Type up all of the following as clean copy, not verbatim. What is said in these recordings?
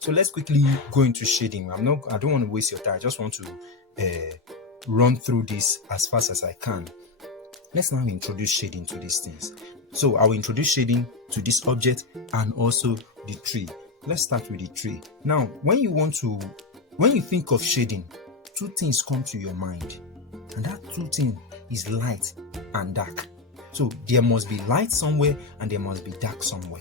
So let's quickly go into shading. I don't want to waste your time. I just want to run through this as fast as I can. Let's now introduce shading to these things. So I will introduce shading to this object and also the tree. Let's start with the tree. Now, when you think of shading, two things come to your mind, and that two things is light and dark. So there must be light somewhere and there must be dark somewhere.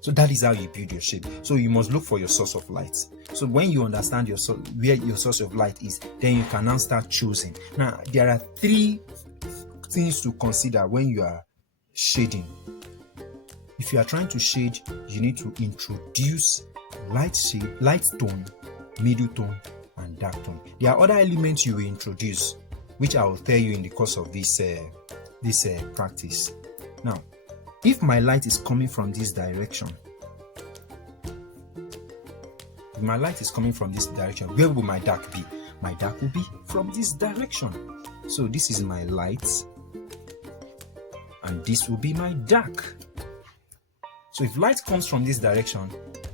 So that is how you build your shade. So you must look for your source of light. So when you understand where your source of light is, then you can now start choosing. Now, there are three things to consider when you are shading. If you are trying to shade, you need to introduce light tone, middle tone, and dark tone. There are other elements you will introduce, which I will tell you in the course of this practice. Now, if my light is coming from this direction, where will my dark be? My dark will be from this direction. So this is my light, and this will be my dark. So if light comes from this direction,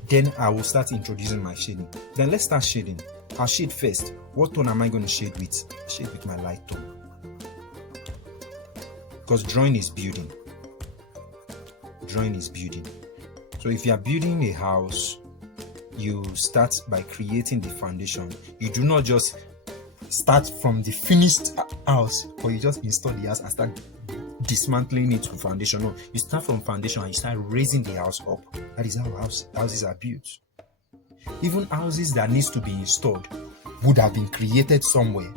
then I will start introducing my shading. Then let's start shading. I'll shade first. What tone am I going to shade with? Shade with my light tone, because drawing is building. So if you are building a house, you start by creating the foundation. You do not just start from the finished house, or you just install the house and start dismantling it to foundation. No, you start from foundation and you start raising the house up. That is how houses are built. Even houses that needs to be installed would have been created somewhere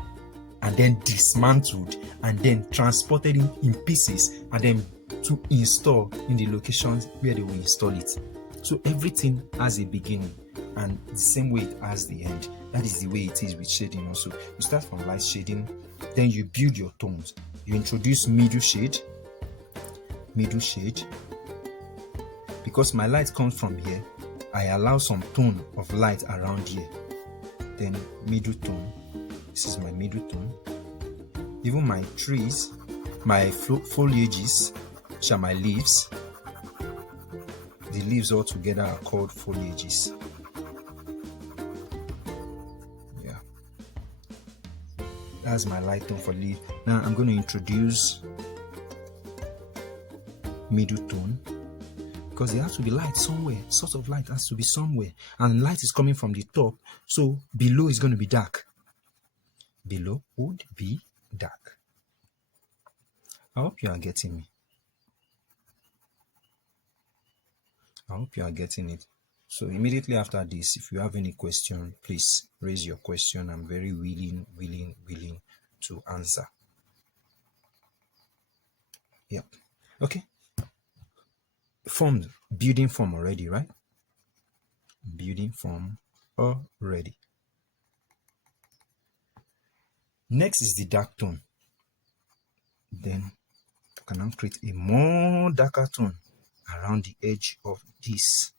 and then dismantled and then transported in pieces and then to install in the locations where they will install it. So everything has a beginning, and the same way it has the end. That is the way it is with shading also. You start from light shading, then you build your tones. You introduce middle shade, because my light comes from here, I allow some tone of light around here. Then middle tone. This is my middle tone. Even my trees, my foliages, which are my leaves. The leaves all together are called foliages. Yeah. That's my light tone for leaf. Now I'm going to introduce middle tone, because there has to be light somewhere. Source of light has to be somewhere, and light is coming from the top, so below is going to be dark. Below would be dark. I hope you are getting me. I hope you are getting it. So immediately after this, if you have any question, please raise your question. I'm very willing to answer. Yep. Okay. Building form already, right? Building form already. Next is the dark tone. Then I can now create a more darker tone around the edge of this.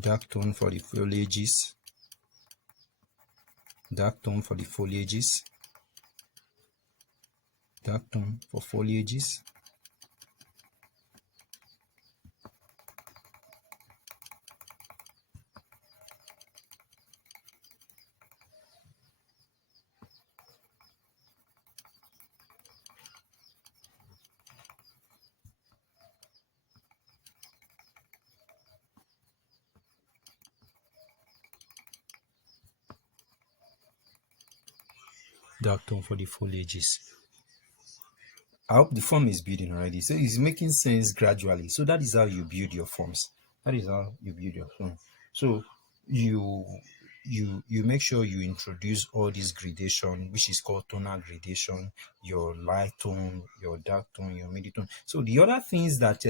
Dark tone for the foliages. Dark tone for the foliages. Dark tone for foliages. Dark tone for the foliages. I hope the form is building already. So it's making sense gradually. So that is how you build your forms. So you make sure you introduce all this gradation, which is called tonal gradation, your light tone, your dark tone, your middle tone. So the other things that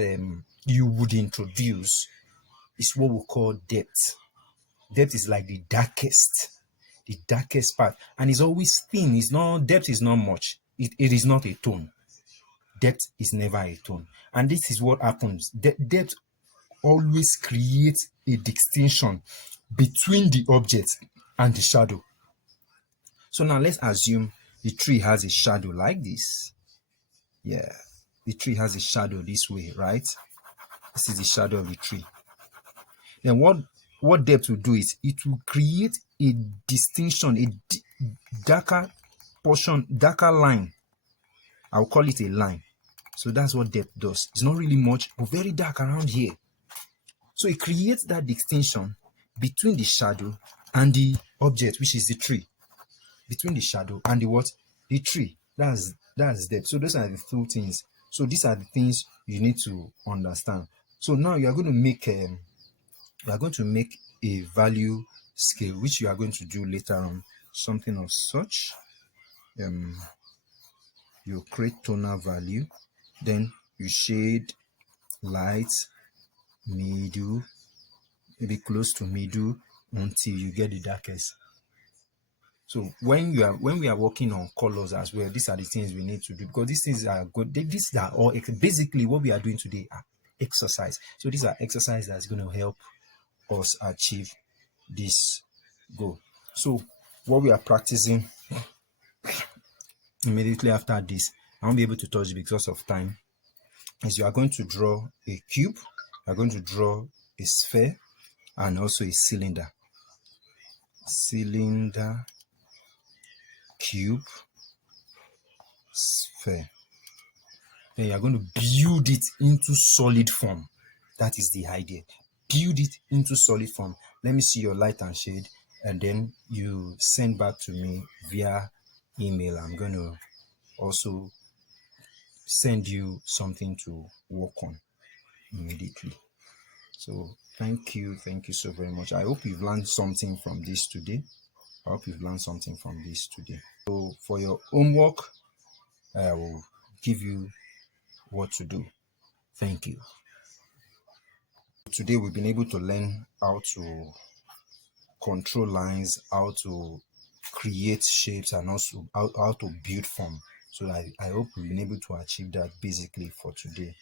you would introduce is what we call depth. Depth is like the darkest part, and it's always thin. It's not depth is not much. It is not a tone. Depth is never a tone, and this is what happens. Depth always creates a distinction between the object and the shadow. So now let's assume the tree has a shadow like this. Yeah, the tree has a shadow this way, right? This is the shadow of the tree. Then what depth will do is it will create a distinction, darker portion, darker line. I'll call it a line. So that's what depth does. It's not really much, but very dark around here. So it creates that distinction between the shadow and the object, which is the tree. Between the shadow and the what? The tree. That's depth. So those are the two things. So these are the things you need to understand. So now you are going to make a value scale, which you are going to do later on. Something of such. You create tonal value, then you shade light, middle, maybe close to middle until you get the darkest. So when we are working on colors as well, these are the things we need to do, because these things are good. These are all basically what we are doing today are exercise. So these are exercises that's going to help us achieve this goal. So what we are practicing immediately after this, I won't be able to touch because of time, is you are going to draw a cube, you are going to draw a sphere, and also a cylinder. Cylinder, cube, sphere. Then you are going to build it into solid form. That is the idea. Build it into solid form. Let me see your light and shade, and then you send back to me via email. I'm going to also send you something to work on immediately. So thank you so very much. I hope you've learned something from this today. So for your homework, I will give you what to do. Thank you. Today we've been able to learn how to control lines, how to create shapes, and also how to build form. So I hope we've been able to achieve that basically for today.